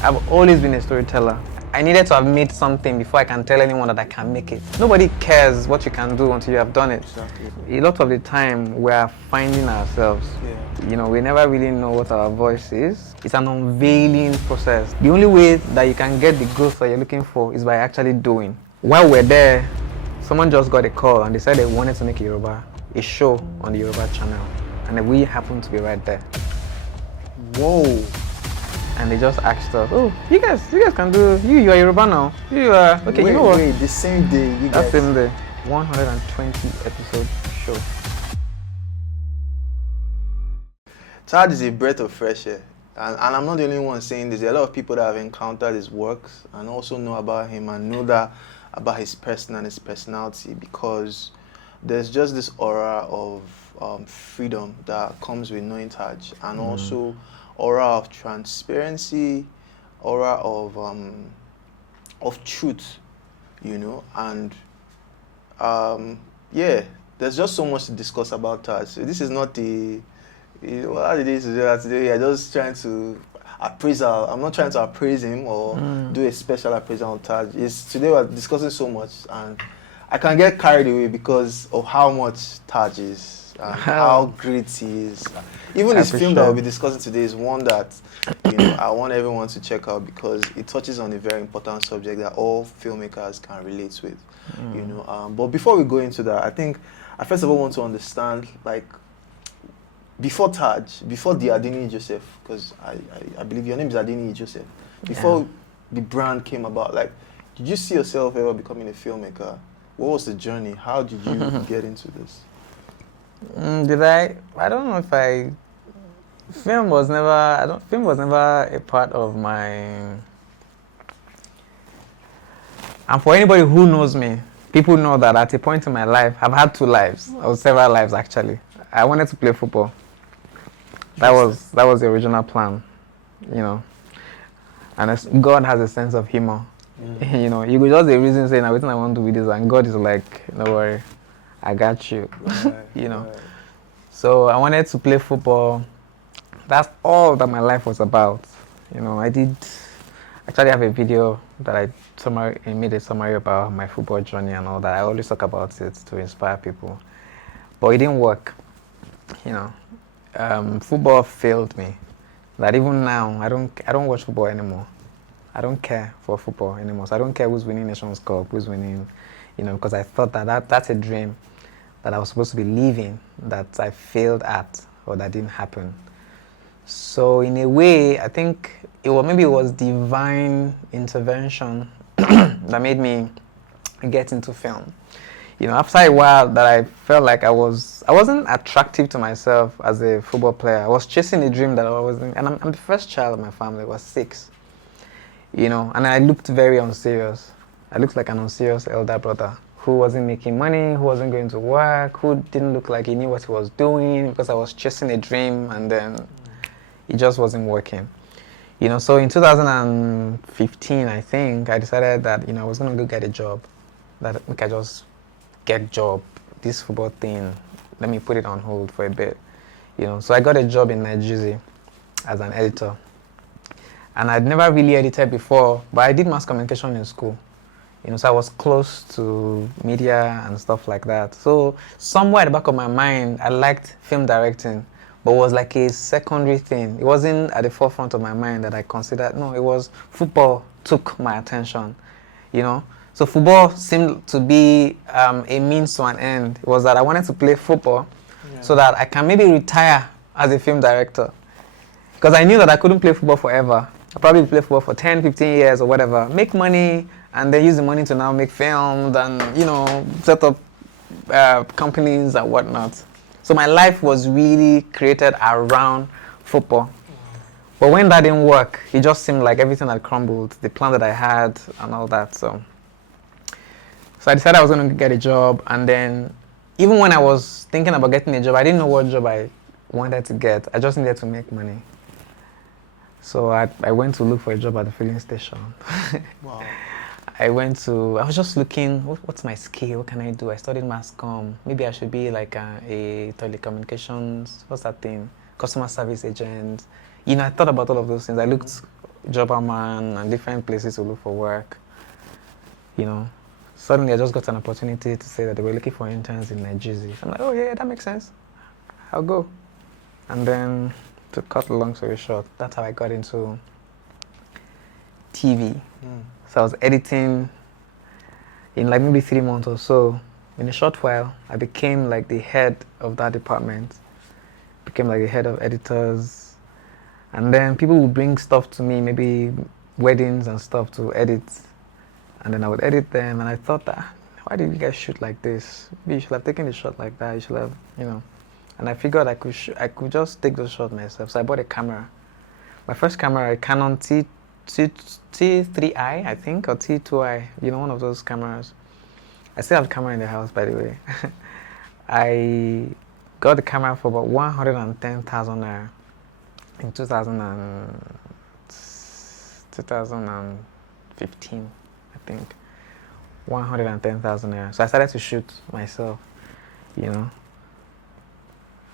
I've always been a storyteller. I needed to have made something before I can tell anyone that I can make it. Nobody cares what you can do until you have done it. Exactly. A lot of the time, we are finding ourselves. Yeah. You know, we never really know what our voice is. It's an unveiling process. The only way that you can get the growth that you're looking for is by actually doing. While we're there, someone just got a call and they said they wanted to make a show on the Yoruba channel. And we happened to be right there. Whoa. And they just asked us, oh, you guys can do, you are Yoruba now. You are, okay, Wait, you know what? Wait, the same day you That guys. same day, 120 episode show. Taj is a breath of fresh air. And I'm not the only one saying this. There are a lot of people that have encountered his works and also know about him and know that about his person and his personality, because there's just this aura of freedom that comes with knowing Taj, and also aura of transparency, aura of truth, you know, and yeah, there's just so much to discuss about Taj. So this is not the, you know, what it is today. I'm just trying to appraisal. I'm not trying to appraise him or do a special appraisal on Taj. Today we're discussing so much, and I can get carried away because of how much Taj is and how great he is. Even his film that we'll be discussing today is one that, you know, I want everyone to check out because it touches on a very important subject that all filmmakers can relate with. You know, but before we go into that, I think I first of all want to understand, like, before Taj, before the Adeniyi Joseph, because I believe your name is Adeniyi Joseph. Before the brand came about, like, did you see yourself ever becoming a filmmaker? What was the journey? How did you get into this? I don't know if film was never a part of my, and for anybody who knows me, people know that at a point in my life, I've had two lives, or several lives actually. I wanted to play football. That was the original plan, you know. And God has a sense of humor. You know, you could just the reason saying, everything I want to do with this, and God is like, don't worry, I got you. You know. So I wanted to play football. That's all that my life was about. You know, I did actually have a video that I made a summary about my football journey and all that. I always talk about it to inspire people, but it didn't work. You know, football failed me. That even now, I don't watch football anymore. I don't care for football anymore. So I don't care who's winning Nations Cup, who's winning, you know, because I thought that's a dream that I was supposed to be living that I failed at or that didn't happen. So in a way, I think maybe it was divine intervention that made me get into film. You know, after a while that I felt like I wasn't attractive to myself as a football player. I was chasing a dream that I wasn't, and I'm the first child of my family. I was 6. You know, and I looked very unserious. I looked like an unserious elder brother who wasn't making money, who wasn't going to work, who didn't look like he knew what he was doing because I was chasing a dream and then it just wasn't working. You know, so in 2015, I think, I decided that, you know, I was going to go get a job. That I just get job, this football thing, let me put it on hold for a bit. You know, so I got a job in Nigeria as an editor. And I'd never really edited before, but I did mass communication in school. You know, so I was close to media and stuff like that. So somewhere at the back of my mind, I liked film directing, but it was like a secondary thing. It wasn't at the forefront of my mind that I considered. No, it was football took my attention, you know. So football seemed to be a means to an end. It was that I wanted to play football so that I can maybe retire as a film director. Because I knew that I couldn't play football forever. I'll probably play football for 10, 15 years or whatever, make money, and then use the money to now make films and, you know, set up companies and whatnot. So my life was really created around football. But when that didn't work, it just seemed like everything had crumbled, the plan that I had and all that. So I decided I was going to get a job, and then even when I was thinking about getting a job, I didn't know what job I wanted to get. I just needed to make money. So I went to look for a job at the filling station. Wow. I was just looking, what's my skill? What can I do? I studied mass comm. Maybe I should be like a telecommunications, what's that thing? Customer service agent. You know, I thought about all of those things. I looked, Jobberman and different places to look for work. You know, suddenly I just got an opportunity to say that they were looking for interns in Nigeria. I'm like, oh yeah, that makes sense. I'll go. And then, to cut a long story short, that's how I got into TV. So I was editing in like maybe 3 months or so. In a short while, I became like the head of that department. Became like the head of editors. And then people would bring stuff to me, maybe weddings and stuff to edit. And then I would edit them, and I thought that, why did you guys shoot like this? Maybe you should have taken the shot like that. You should have, you know. And I figured I could just take those shots myself. So I bought a camera. My first camera, a Canon T3i, I think, or T2i. You know, one of those cameras. I still have the camera in the house, by the way. I got the camera for about 110,000 naira in 2015, I think. 110,000 naira. So I started to shoot myself, you know.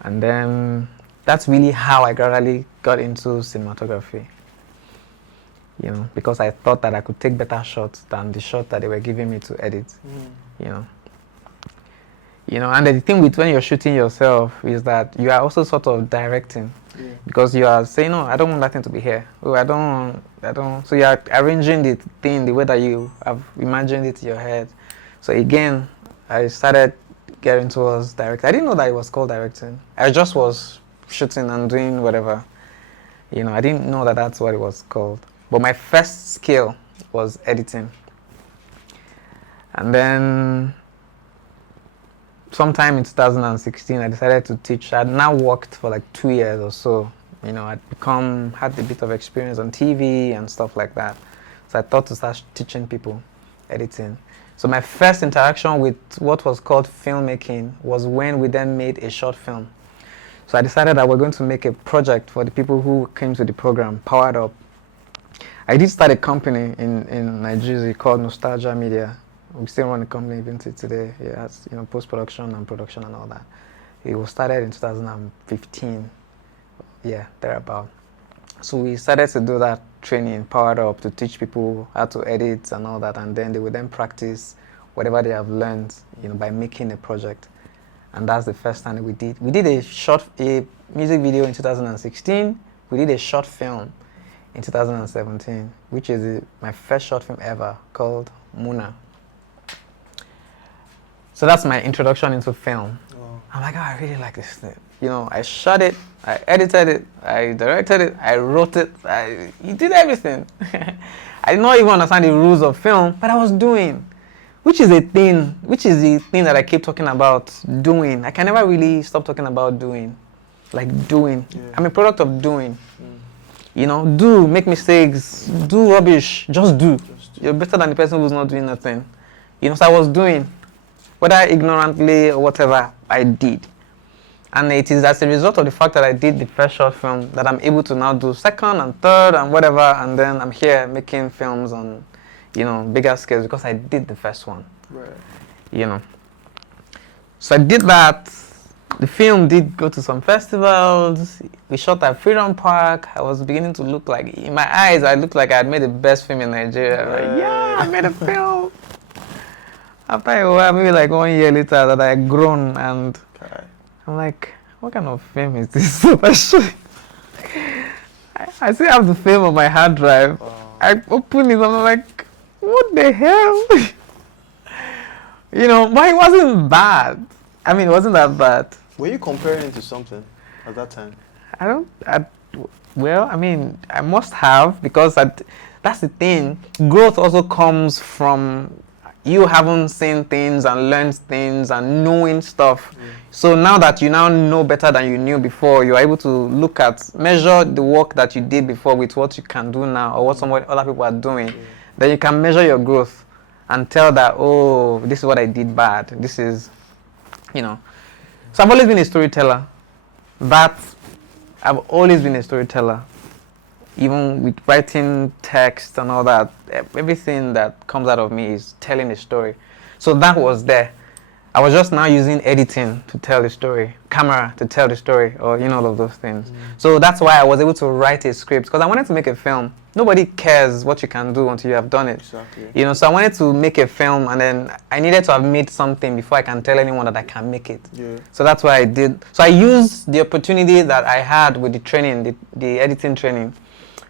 And then that's really how I gradually got into cinematography. You know, because I thought that I could take better shots than the shot that they were giving me to edit. You know. You know, and the thing with when you're shooting yourself is that you are also sort of directing. Because you are saying, no, I don't want that thing to be here. Oh, I don't. So you are arranging the thing the way that you have imagined it in your head. So again, I started getting towards directing. I didn't know that it was called directing. I just was shooting and doing whatever. You know, I didn't know that that's what it was called. But my first skill was editing. And then sometime in 2016, I decided to teach. I had now worked for like 2 years or so. You know, had a bit of experience on TV and stuff like that. So I thought to start teaching people editing. So my first interaction with what was called filmmaking was when we then made a short film. So I decided that we're going to make a project for the people who came to the program, Powered Up. I did start a company in Nigeria called Nostalgia Media. We still run the company even till today. It has, you know, post-production and production and all that. It was started in 2015. Yeah, thereabout. So we started to do that training, Powered Up, to teach people how to edit and all that, and then they would then practice whatever they have learned, you know, by making a project. And that's the first time that we did. We did a music video in 2016. We did a short film in 2017, which is my first short film ever, called Muna. So that's my introduction into film. Wow. I'm like, oh, I really like this thing. You know, I shot it, I edited it, I directed it, I wrote it, I did everything. I did not even understand the rules of film, but I was doing, which is the thing that I keep talking about, doing. I can never really stop talking about doing. Like doing. Yeah. I'm a product of doing. You know, do, make mistakes, do rubbish, just do. You're better than the person who's not doing nothing. You know, so I was doing. Whether ignorantly or whatever, I did. And it is as a result of the fact that I did the first short film that I'm able to now do second and third and whatever, and then I'm here making films on, you know, bigger scales because I did the first one. Right. You know. So I did that. The film did go to some festivals. We shot at Freedom Park. I was beginning to look like, in my eyes, I looked like I had made the best film in Nigeria. Like, yeah, I made a film. After a while, maybe like 1 year later, that I had grown, and I'm like, what kind of film is this? I still have the film on my hard drive. I open it, I'm like, what the hell? You know, but it wasn't bad. I mean, it wasn't that bad. Were you comparing it to something at that time? Well, I mean, I must have, because that's the thing. Growth also comes from you having seen things and learned things and knowing stuff. So now that you now know better than you knew before, you're able to measure the work that you did before with what you can do now or what other people are doing. Then you can measure your growth and tell that, oh, this is what I did bad. This is, you know. So I've always been a storyteller. I've always been a storyteller. Even with writing text and all that, everything that comes out of me is telling a story. So that was there. I was just now using editing to tell the story, camera to tell the story, or all of those things. So that's why I was able to write a script, because I wanted to make a film. Nobody cares what you can do until you have done it. Exactly. So I wanted to make a film, and then I needed to have made something before I can tell anyone that I can make it. Yeah. So that's why I did. So I used the opportunity that I had with the training, the editing training.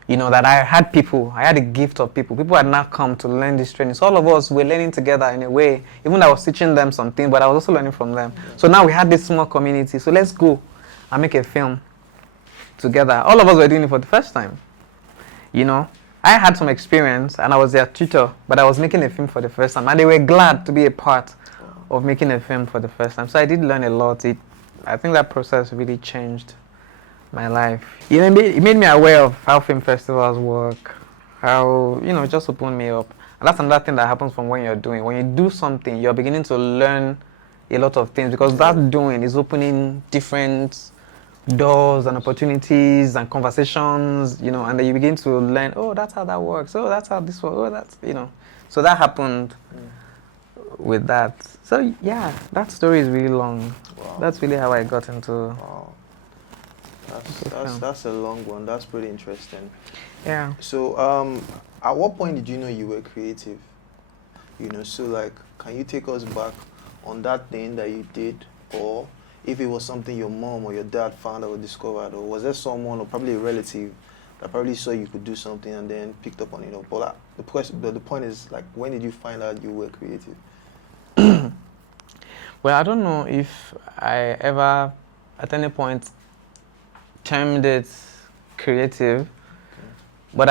That I had people, I had a gift of people. People had now come to learn this training. So all of us were learning together in a way. Even though I was teaching them something, but I was also learning from them. Yeah. So now we had this small community. So let's go and make a film together. All of us were doing it for the first time. I had some experience and I was their tutor, but I was making a film for the first time. And they were glad to be a part of making a film for the first time. So I did learn a lot. I think that process really changed my life. It made me aware of how film festivals work, how, it just opened me up. And that's another thing that happens from when you're doing. When you do something, you're beginning to learn a lot of things, because that doing is opening different doors and opportunities and conversations, and then you begin to learn, oh, that's how that works, oh, that's how this works, oh, that's, So that happened with that. So, yeah, that story is really long. Wow. That's really how I got into... Wow. That's a long one. That's pretty interesting. Yeah. So, at what point did you know you were creative? So like, can you take us back on that thing that you did, or if it was something your mom or your dad found out or discovered, or was there someone or probably a relative that probably saw you could do something and then picked up on it? But the point is, like, when did you find out you were creative? Well, I don't know if I ever, at any point, termed it creative, but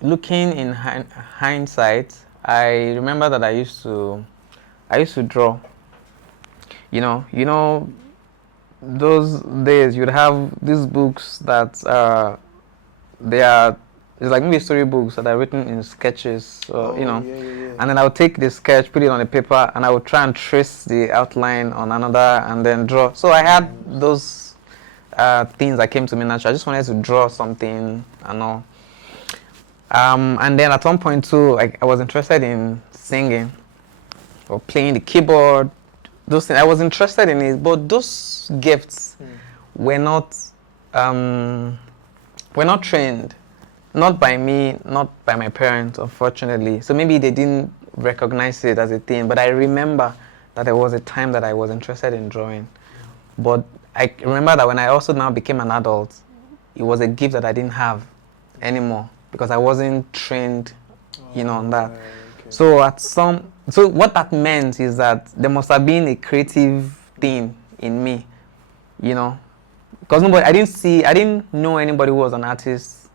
looking in hindsight, I remember that I used to draw. Those days you'd have these books that it's like maybe storybooks that are written in sketches, Yeah. And then I would take the sketch, put it on a paper, and I would try and trace the outline on another, and then draw. So I had those things that came to me naturally. I just wanted to draw something and all. And then at one point too, I was interested in singing or playing the keyboard. Those things, I was interested in it, but those gifts were not trained, not by me, not by my parents, unfortunately. So maybe they didn't recognize it as a thing, but I remember that there was a time that I was interested in drawing. But I remember that when I also now became an adult, it was a gift that I didn't have anymore because I wasn't trained, on that. Okay. So what that meant is that there must have been a creative thing in me, because I didn't know anybody who was an artist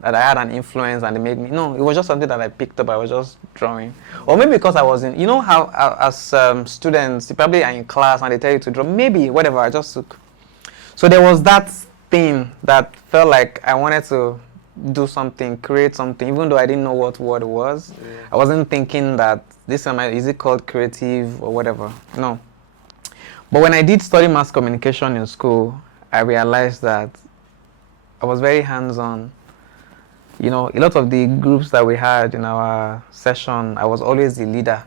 that I had an influence and they made me. No, it was just something that I picked up. I was just drawing, or maybe because I was in. You know how as students, you probably are in class and they tell you to draw. Maybe whatever. I just took. So there was that thing that felt like I wanted to do something, create something, even though I didn't know what word it was. Yeah. I wasn't thinking that is it called creative or whatever. No. But when I did study mass communication in school, I realized that I was very hands-on. A lot of the groups that we had in our session, I was always the leader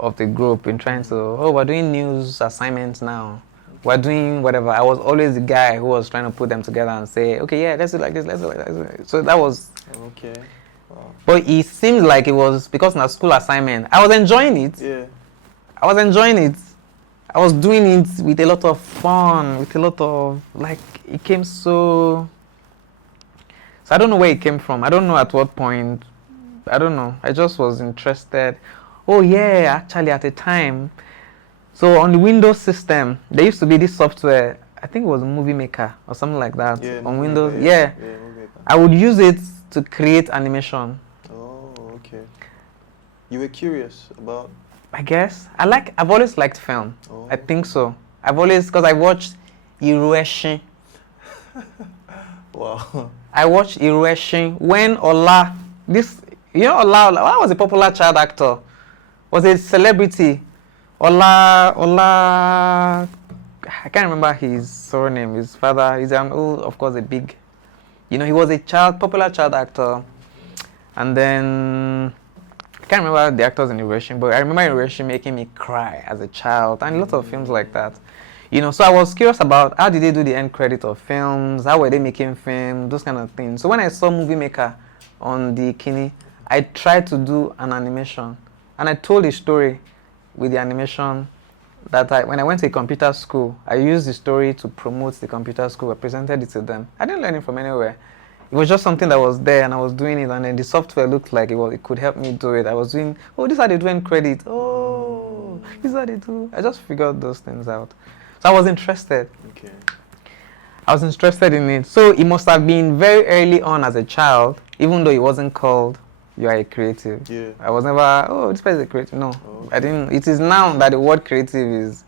of the group in trying to, we're doing news assignments now. We're doing whatever. I was always the guy who was trying to put them together and say, okay, yeah, let's do like this, let's do like that. So that was... Okay. Wow. But it seemed like it was because in a school assignment. I was enjoying it. Yeah. I was enjoying it. I was doing it with a lot of fun, with a lot of, it came so I don't know where it came from. I don't know at what point. I don't know. I just was interested. Oh yeah, actually at the time. So on the Windows system, there used to be this software, I think it was Movie Maker or something like that. Yeah, on Windows. Maker, yeah. Movie Maker. I would use it to create animation. Oh, okay. You were curious about... I guess. I've always liked film. Oh. I think so. Because I watched Irueshi. Wow. I watched Irueshi when Ola, Ola was a popular child actor. Was a celebrity. Ola, I can't remember his surname. His father, of course, a big, he was a popular child actor. And then I can't remember the actors in Hiroshi, but I remember Hiroshi making me cry as a child, and lots of films like that. You know, so I was curious about how did they do the end credit of films, how were they making films, those kind of things. So when I saw Movie Maker on the Kini, I tried to do an animation, and I told a story with the animation that when I went to a computer school, I used the story to promote the computer school. I presented it to them. I didn't learn it from anywhere. It was just something that was there, and I was doing it, and then the software looked like it could help me do it. I was doing, oh, this is how they do end credit. Oh, this is how they do. I just figured those things out. So I was interested. Okay. I was interested in it. So it must have been very early on as a child, even though it wasn't called you are a creative. Yeah. I was never, oh, this person is a creative. No, Okay. I didn't. It is now that the word creative is,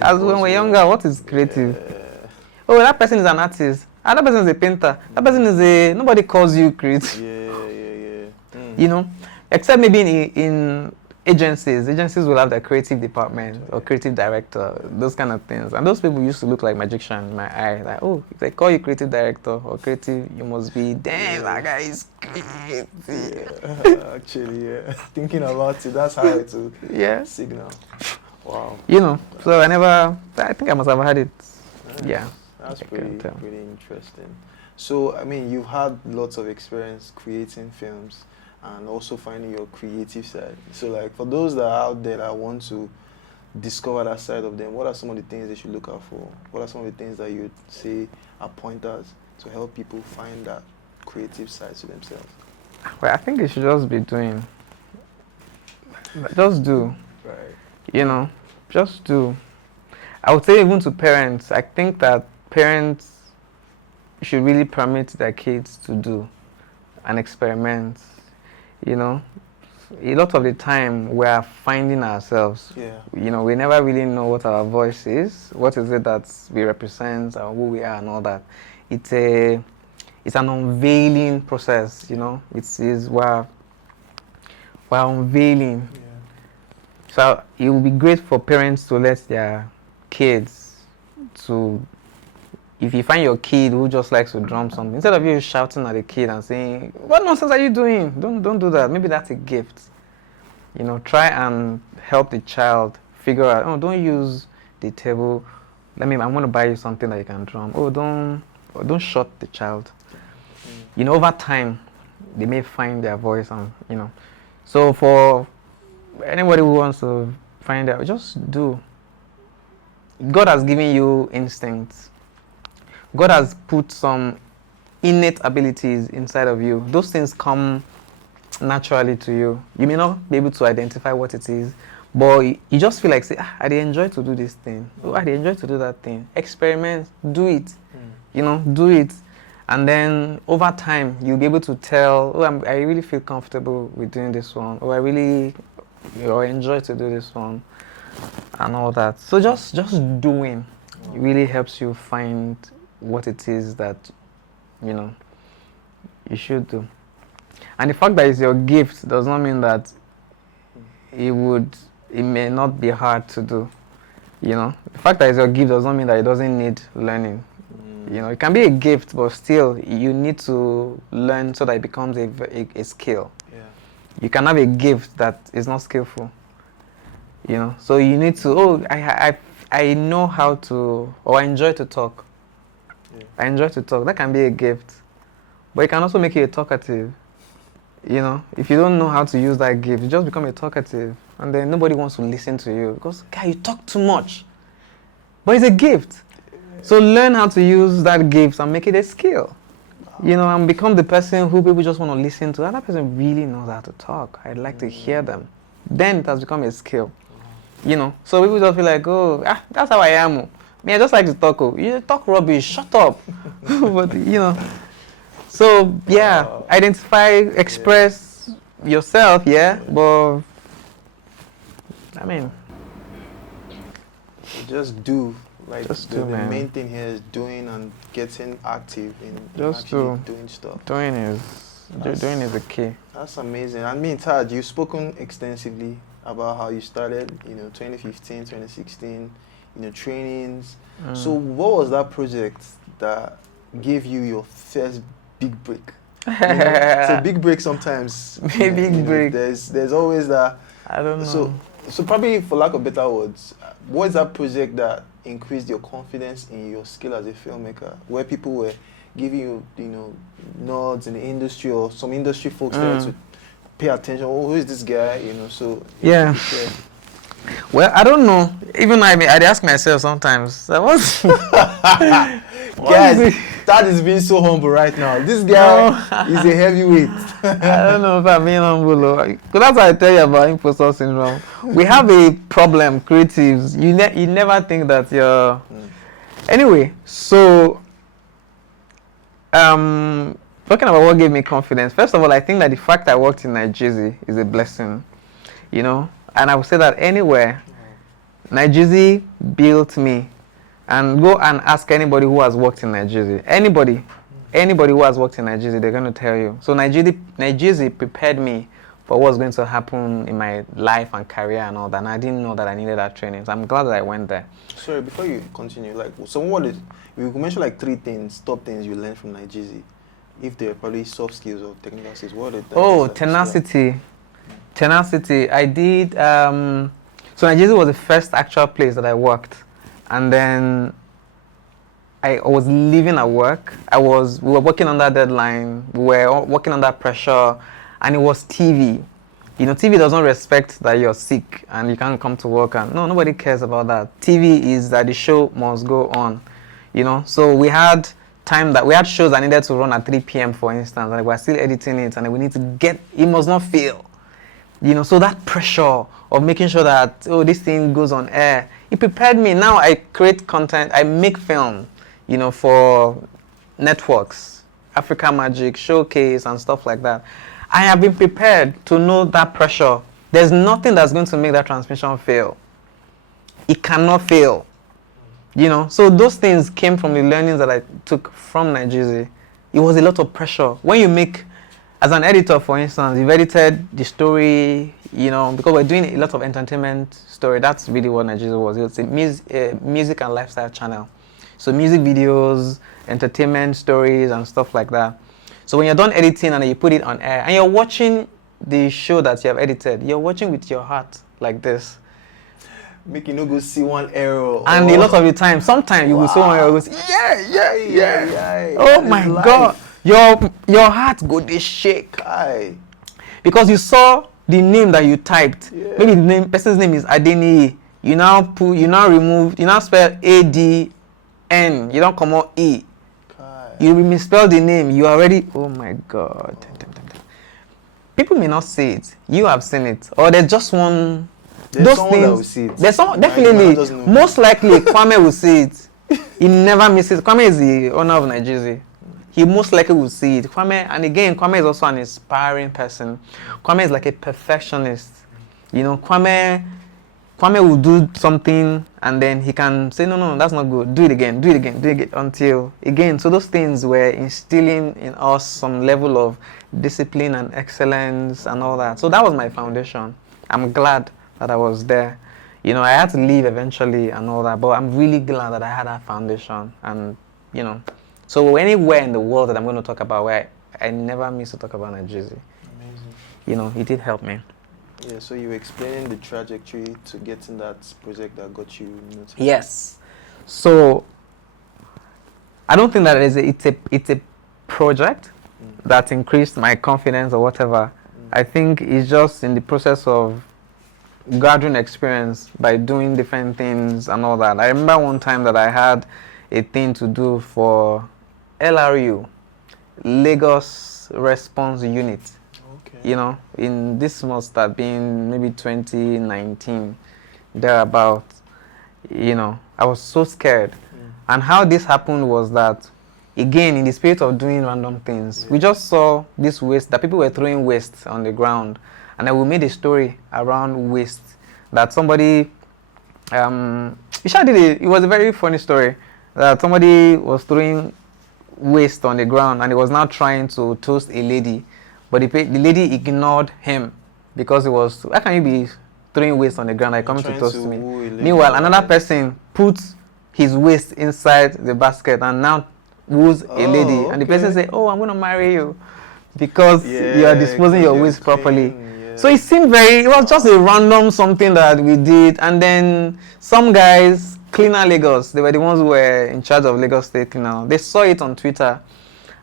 as when we're younger, what is creative? Yeah. Oh, that person is an artist. Ah, that person is a painter. That person is a, nobody calls you creative. Yeah. You know, except maybe in agencies. Agencies will have their creative department or creative director, those kind of things. And those people used to look like magician in my eye. Like, oh, if they call you creative director or creative, you must be, damn, that guy is creative. Yeah. Actually, yeah. Thinking about it, that's how it will signal. Wow. You know, so I think I must have had it. Nice. Yeah. That's I can tell. pretty interesting. So, I mean, you've had lots of experience creating films and also finding your creative side. So, like, for those that are out there that want to discover that side of them, what are some of the things they should look out for? What are some of the things that you'd say are pointers to help people find that creative side to themselves? Well, I think they should just be doing. Just do. Right. You know, just do. I would say even to parents, I think that parents should really permit their kids to do and experiment. You know, a lot of the time we are finding ourselves. Yeah. You know, we never really know what our voice is, what is it that we represent, or who we are, and all that. It's an unveiling process. You know, we're unveiling. Yeah. So it would be great for parents to let their kids to, if you find your kid who just likes to drum something, instead of you shouting at the kid and saying, what nonsense are you doing? Don't do that. Maybe that's a gift. You know, try and help the child figure out, oh, don't use the table. I'm going to buy you something that you can drum. Oh, don't shut the child. You know, over time, they may find their voice and, you know. So for anybody who wants to find out, just do. God has given you instincts. God has put some innate abilities inside of you. Those things come naturally to you. You may not be able to identify what it is, but you just feel like, say, I enjoy to do this thing. Oh, I enjoy to do that thing. Experiment, do it. You know, do it. And then over time, you'll be able to tell, oh, I really feel comfortable with doing this one. Or I really enjoy to do this one. And all that. So just doing really helps you find what it is that, you know, you should do. And the fact that it's your gift does not mean that it may not be hard to do. You know, the fact that it's your gift does not mean that it doesn't need learning. You know, it can be a gift, but still you need to learn so that it becomes a skill. Yeah. You can have a gift that is not skillful. You know, so you need to, I know how to, or I enjoy to talk. Yeah. I enjoy to talk. That can be a gift. But it can also make you a talkative. You know, if you don't know how to use that gift, you just become a talkative. And then nobody wants to listen to you because, guy, you talk too much. But it's a gift. So learn how to use that gift and make it a skill. You know, and become the person who people just want to listen to. That person really knows how to talk. I'd like to hear them. Then it has become a skill. You know, so people just feel like, oh, that's how I am. Me, I just like to talk. Oh, you talk rubbish. Shut up. But you know, so yeah, identify, express yourself. Yeah, but I mean, just do. Like just the man. main thing here is doing and getting active in Just actually doing stuff. Doing is the key. That's amazing. I mean, Taj, you've spoken extensively about how you started, 2015, 2016, trainings. So what was that project that gave you your first big break? So big break sometimes. Big break. There's always that. I don't know. So probably for lack of better words, what is that project that increased your confidence in your skill as a filmmaker, where people were giving you, nods in the industry or some industry folks there to pay attention? Oh, who is this guy? So yeah. Well, I don't know. Even I'd ask myself sometimes. Guys, that is being so humble right now. This guy is a heavyweight. I don't know if I'm being humble. Because that's why I tell you about imposter syndrome. We have a problem, creatives. You never think that you're... Anyway, so... talking about what gave me confidence. First of all, I think that the fact I worked in Nigeria is a blessing. And I would say that anywhere, Nigeria built me. And go and ask anybody who has worked in Nigeria. Anybody who has worked in Nigeria, they're going to tell you. So Nigeria prepared me for what's going to happen in my life and career and all that. And I didn't know that I needed that training. So I'm glad that I went there. Sorry, before you continue, you mentioned like 3 things, top things you learned from Nigeria. If they're probably soft skills or technical skills, what are they? Oh, tenacity. Tenacity. I did, so Nigeria was the first actual place that I worked. And then I was leaving at work. We were working under deadline. We were working under pressure. And it was TV. TV doesn't respect that you're sick and you can't come to work. And no, nobody cares about that. TV is that the show must go on. So we had shows that needed to run at 3 p.m. for instance, and we were still editing it, and we need to it must not fail. So that pressure of making sure that, this thing goes on air, it prepared me. Now I create content, I make film, for networks, Africa Magic, Showcase, and stuff like that. I have been prepared to know that pressure. There's nothing that's going to make that transmission fail. It cannot fail. So those things came from the learnings that I took from Nigeria. It was a lot of pressure. When you make, as an editor, for instance, you've edited the story, because we're doing a lot of entertainment story. That's really what Nigeria was. It was a music and lifestyle channel. So music videos, entertainment stories, and stuff like that. So when you're done editing and you put it on air, and you're watching the show that you have edited, you're watching with your heart like this. Make you no go see one error. And a lot of the time, sometimes you will see one error, go, yeah. Oh my God. Your heart go this shake. Aye. Because you saw the name that you typed. Yeah. Maybe the person's name is Adeniyi. You now spell A-D-N. You don't come out E. Aye. You misspell the name. You already, oh my God. People may not see it. You have seen it. Or there's just one. There's someone that will see it. There's someone, definitely. Most likely, Kwame will see it. He never misses. Kwame is the owner of Nigeria. He most likely will see it. Kwame is also an inspiring person. Kwame is like a perfectionist. Kwame will do something and then he can say, no, that's not good. Do it again, until, again. So those things were instilling in us some level of discipline and excellence and all that. So that was my foundation. I'm glad that I was there. I had to leave eventually and all that, but I'm really glad that I had that foundation. And, so anywhere in the world that I'm going to talk about, where I never miss to talk about Nigeria. Amazing. It did help me. Yeah, so you were explaining the trajectory to getting that project that got you noticed. Yes. So I don't think that it's a project that increased my confidence or whatever. I think it's just in the process of gathering experience by doing different things and all that. I remember one time that I had a thing to do for LRU, Lagos Response Unit. Okay. This must have been maybe 2019, thereabout. I was so scared. And how this happened was that, again, in the spirit of doing random things, we just saw this waste, that people were throwing waste on the ground. And then we made a story around waste that somebody, it was a very funny story, that somebody was throwing waste on the ground and he was now trying to toast a lady, but the lady ignored him because it was, how can you be throwing waste on the ground, like coming to toast me? Meanwhile, another person put his waste inside the basket and now woos a lady, and the person say, I'm going to marry you. because you are disposing your waste properly. So it seemed it was just a random something that we did. And then some guys, Cleaner Lagos, they were the ones who were in charge of Lagos State Cleaner. They saw it on Twitter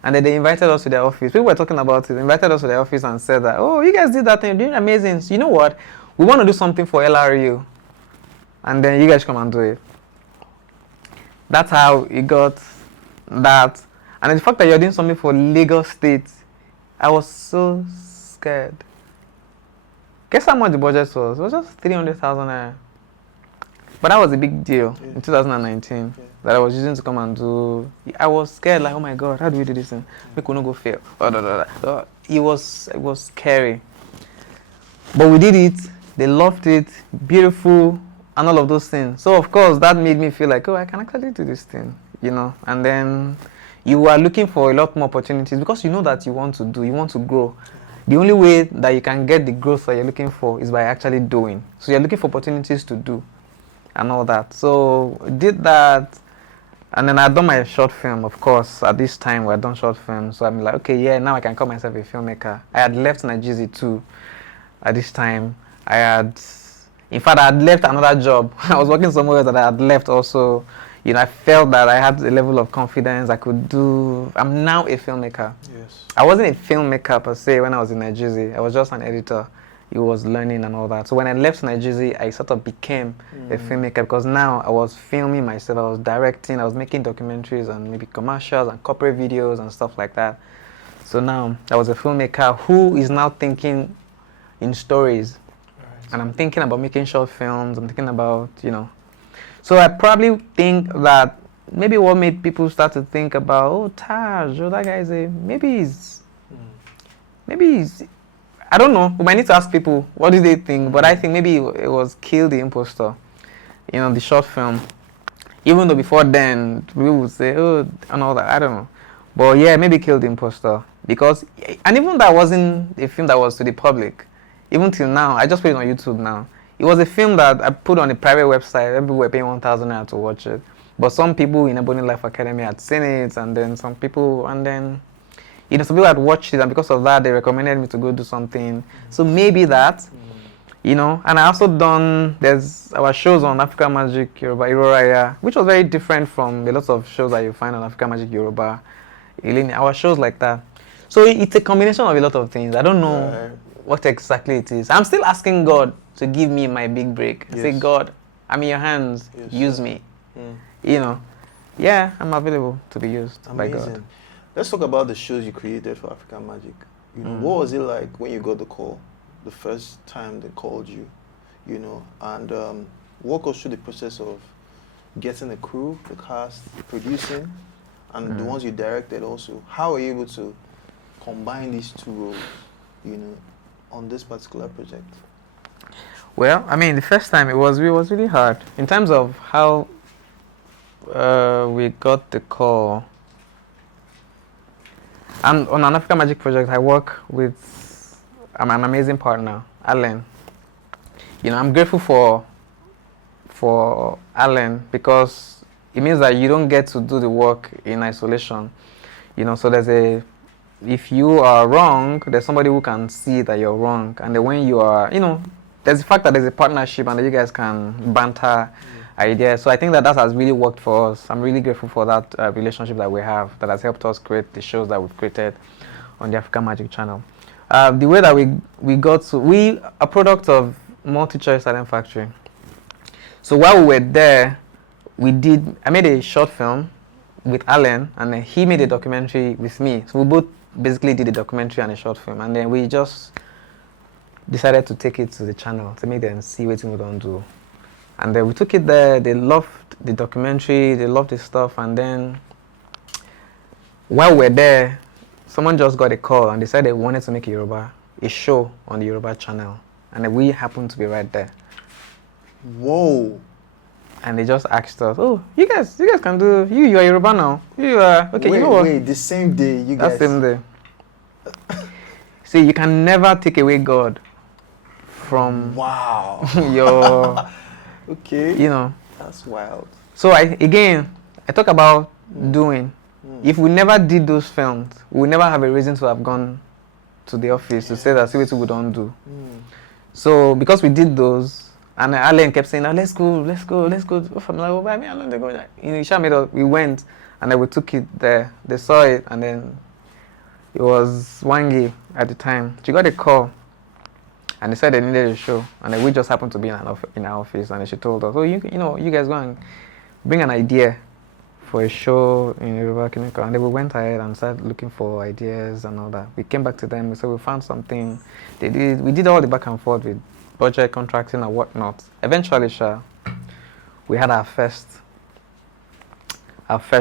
and then they invited us to their office. People were talking about it, invited us to their office and said that, oh, you guys did that thing, you're doing amazing. So you know what? We want to do something for LRU. And then you guys come and do it. That's how it got that. And the fact that you're doing something for Lagos State, I was so scared. Guess how much the budget was? It was just 300,000 naira. But that was a big deal in 2019 that I was using to come and do. I was scared, like, oh my God, how do we do this thing? We could not go fail. It was scary. But we did it. They loved it. Beautiful. And all of those things. So of course that made me feel like, oh, I can actually do this thing, you know. And then you are looking for a lot more opportunities because you know that you want to grow. The only way that you can get the growth that you're looking for is by actually doing. So you're looking for opportunities to do and all that. So did that, and then I'd done my short film, of course. At this time, we had done short films. So I'm like, okay, yeah, now I can call myself a filmmaker. I had left Nigeria too at this time. In fact, I had left another job. I was working somewhere that I had left also. You know, I felt that I had a level of confidence I could do. I'm now a filmmaker. Yes. I wasn't a filmmaker per se when I was in Nigeria. I was just an editor. He was learning and all that. So when I left Nigeria, I sort of became a filmmaker because now I was filming myself. I was directing. I was making documentaries and maybe commercials and corporate videos and stuff like that. So now I was a filmmaker who is now thinking in stories. And I'm thinking about making short films. I'm thinking about, you know. So I probably think that maybe what made people start to think about, oh, Taj, oh, that guy is maybe he's, I don't know. We might need to ask people, what do they think? But I think maybe it was Kill the Imposter, you know, the short film. Even though before then, people would say, oh, and all that, I don't know. But yeah, maybe Kill the Imposter. Because, and even that wasn't a film that was to the public. Even till now, I just put it on YouTube now. It was a film that I put on a private website. People were paying 1,000 naira to watch it. But some people in Ebony Life Academy had seen it, and then some people, you know, some people had watched it, and because of that, they recommended me to go do something. So maybe that, you know. And I also there's our shows on Africa Magic Yoruba, Iroraya, which was very different from a lot of shows that you find on Africa Magic Yoruba. Our shows like that. So it's a combination of a lot of things. I don't know what exactly it is. I'm still asking God to give me my big break. I say, God, I'm in your hands. Use me. You know, yeah, I'm available to be used by God. Let's talk about the shows you created for African Magic. You know, what was it like when you got the call, the first time they called you, you know, and walk us through the process of getting the crew, the cast, producing, and the ones you directed also. How were you able to combine these two roles, you know, on this particular project? Well, I mean, the first time it was really hard in terms of how we got the call. And on an African Magic project, I work with an amazing partner, Alan. You know, I'm grateful for Alan because it means that you don't get to do the work in isolation. You know, so if you are wrong, there's somebody who can see that you're wrong. And then when you are, you know, there's the fact that there's a partnership and that you guys can banter ideas. So I think that has really worked for us. I'm really grateful for that relationship that we have that has helped us create the shows that we've created on the African Magic channel. The way that we are a product of Multi-Choice Talent Factory. So while we were there, I made a short film with Alan, and then he made a documentary with me. So we both basically did a documentary and a short film, and then we just decided to take it to the channel to make them see what we don't do. And then we took it there. They loved the documentary, they loved the stuff, and then while we're there, someone just got a call and they said they wanted to make a show on the Yoruba channel, and then we happened to be right there. Whoa. And they just asked us, oh, you guys can do, you are Yoruba now. You are, okay, wait, you know what? Wait, the same day, you guys. That same day. See, you can never take away God from your, okay. You know. That's wild. So I talk about doing. If we never did those films, we would never have a reason to have gone to the office to say that see what we don't do. Mm. So because we did those, and Alan kept saying, "Oh, let's go." I'm like, "Oh, I mean, I don't go." We went, and then we took it there. They saw it, and then it was Wangi at the time. She got a call, and they said they needed a show, and then we just happened to be in our office, and then she told us, "Oh, you guys go and bring an idea for a show in Yoruba Clinical." And then we went ahead and started looking for ideas and all that. We came back to them. We said we found something. We did all the back and forth with budget contracting and whatnot. Eventually, we had our first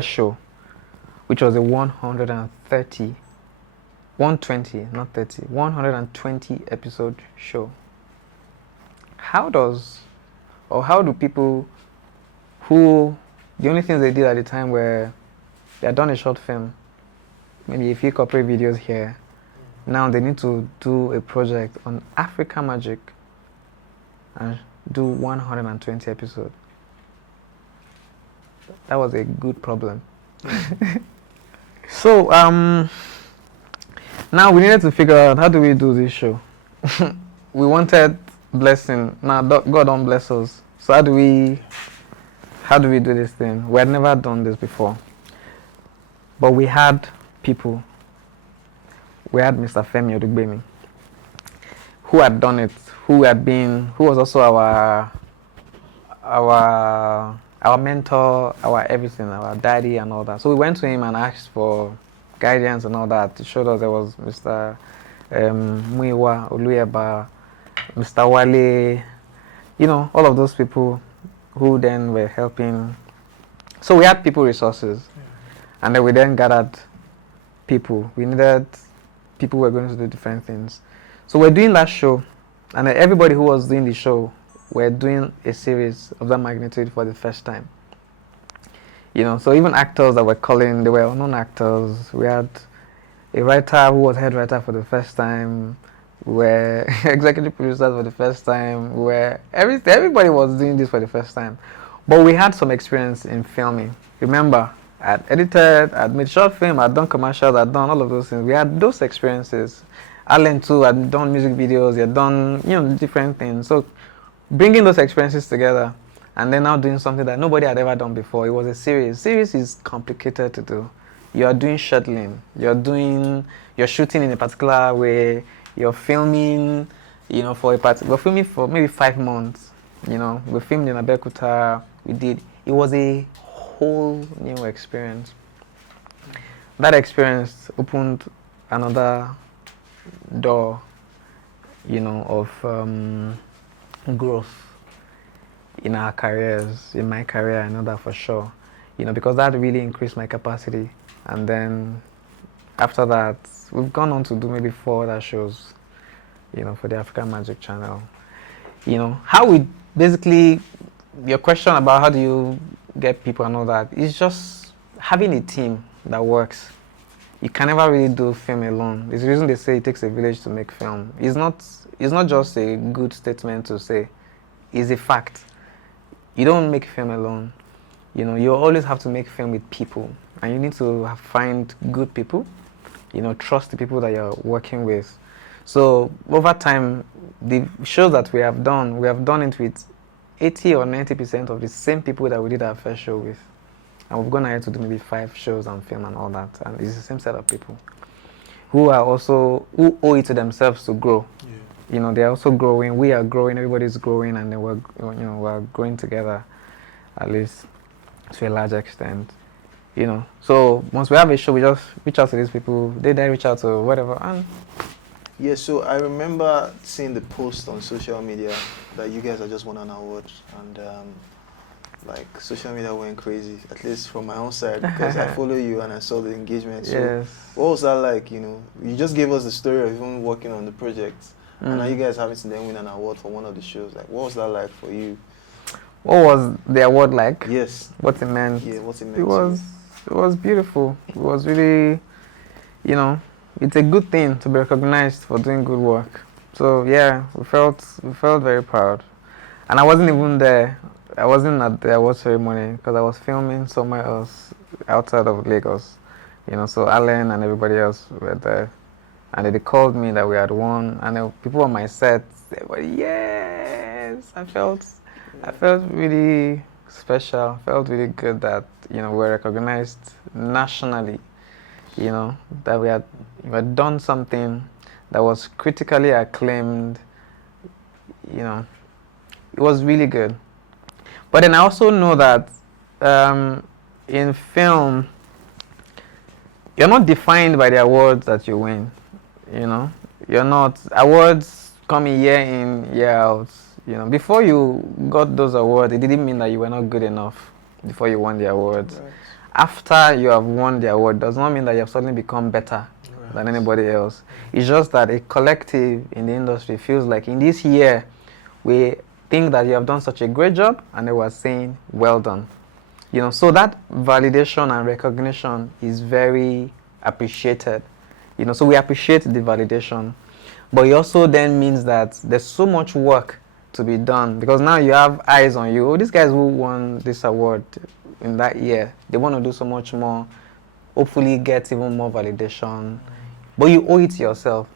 show, which was a 120, not 30, 120 episode show. How do people who, the only things they did at the time were they had done a short film, maybe a few corporate videos here. Now they need to do a project on African magic and do 120 episodes. That was a good problem. So now we needed to figure out how do we do this show. We wanted blessing. Now God don't bless us. So how do we do this thing? We had never done this before. But we had people. We had Mr. Femi Odugbemi, who had done it, who was also our mentor, our everything, our daddy and all that. So we went to him and asked for guidance and all that. He showed us there was Mr. Muiwa Oluyeba, Mr. Wale, all of those people who then were helping. So we had people resources, and then we then gathered people. We needed people who were going to do different things. So we're doing that show, and everybody who was doing the show were doing a series of that magnitude for the first time. So even actors that were calling, they were unknown actors. We had a writer who was head writer for the first time. We were executive producers for the first time. Everybody was doing this for the first time. But we had some experience in filming. Remember, I'd edited, I'd made short film, I'd done commercials, I'd done all of those things. We had those experiences. Alan too had done music videos, he had done, different things. So bringing those experiences together and then now doing something that nobody had ever done before. It was a series. Series is complicated to do. You are doing shuttling. You're shooting in a particular way. You're filming, we're filming for maybe 5 months. We filmed in Abeokuta. It was a whole new experience. That experience opened another door, of growth in our careers, in my career, I know that for sure. Because that really increased my capacity. And then after that, we've gone on to do maybe 4 other shows, for the African Magic Channel. How we basically, your question about how do you get people and all that, is just having a team that works. You can never really do film alone. It's the reason they say it takes a village to make film. It's not just a good statement to say. It's a fact. You don't make film alone. You always have to make film with people. And you need to find good people. Trust the people that you're working with. So over time, the shows that we have done it with 80 or 90% of the same people that we did our first show with. And we've gone ahead to do maybe 5 shows and film and all that. And it's the same set of people who owe it to themselves to grow. Yeah. They're also growing. We are growing. Everybody's growing, and then we're growing together, at least to a large extent. So once we have a show, we just reach out to these people. They then reach out to whatever. And yeah, so I remember seeing the post on social media that you guys had just won an award, and social media went crazy, at least from my own side, because I follow you and I saw the engagement. So yes. What was that like? You just gave us the story of even working on the project, and now you guys having to then win an award for one of the shows. Like, what was that like for you? What was the award like? Yes. What it meant? Yeah, what it meant. It was beautiful. It was really, it's a good thing to be recognized for doing good work. So yeah, we felt very proud. And I wasn't even there. I wasn't at the award ceremony because I was filming somewhere else outside of Lagos. So Alan and everybody else were there. and they called me that we had won, and people on my set, they were, yes, I felt really special, felt really good that, we were recognized nationally, that we had done something that was critically acclaimed, it was really good. But then I also know that in film, you're not defined by the awards that you win. You're not. Awards come year in, year out. Before you got those awards, it didn't mean that you were not good enough before you won the awards. Right. After you have won the award, does not mean that you have suddenly become better than anybody else. It's just that a collective in the industry feels like in this year, we think that you have done such a great job, and they were saying, well done. So that validation and recognition is very appreciated. So we appreciate the validation, but it also then means that there's so much work to be done, because now you have eyes on you. Oh, these guys who won this award in that year, they want to do so much more, hopefully get even more validation, but you owe it to yourself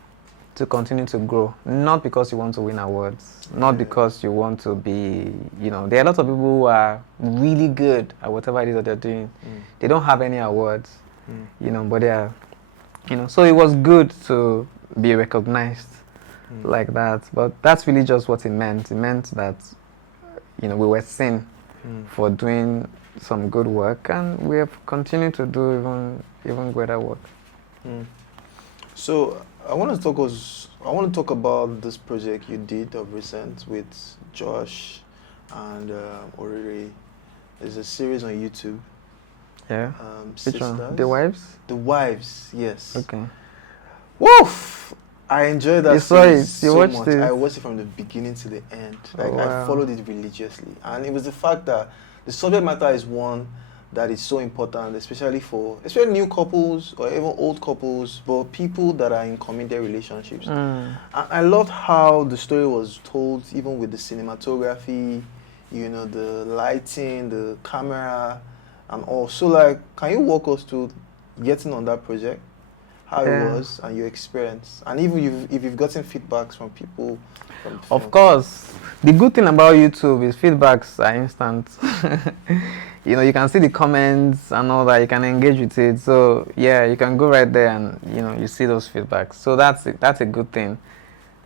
to continue to grow, not because you want to win awards, not because you want to be, there are a lot of people who are really good at whatever it is that they're doing. They don't have any awards, but they are, so it was good to be recognized like that. But that's really just what it meant. It meant that, we were seen for doing some good work, and we have continued to do even greater work. So I want to talk about this project you did of recent with Josh and Oriri. There's a series on YouTube. Yeah. Which one? Sisters. The Wives? The Wives, yes. Okay. Woof! I enjoyed that series so much. It? I watched it from the beginning to the end. Like, I followed it religiously. And it was the fact that the subject matter is one that is so important, especially new couples or even old couples, but people that are in committed relationships. I loved how the story was told, even with the cinematography, the lighting, the camera, and all. So, like, can you walk us through getting on that project, how it was, and your experience, and even if you've gotten feedbacks from people from the film? Of course. The good thing about YouTube is feedbacks are instant. You can see the comments and all that. You can engage with it. So yeah, you can go right there and you see those feedbacks. So that's a good thing.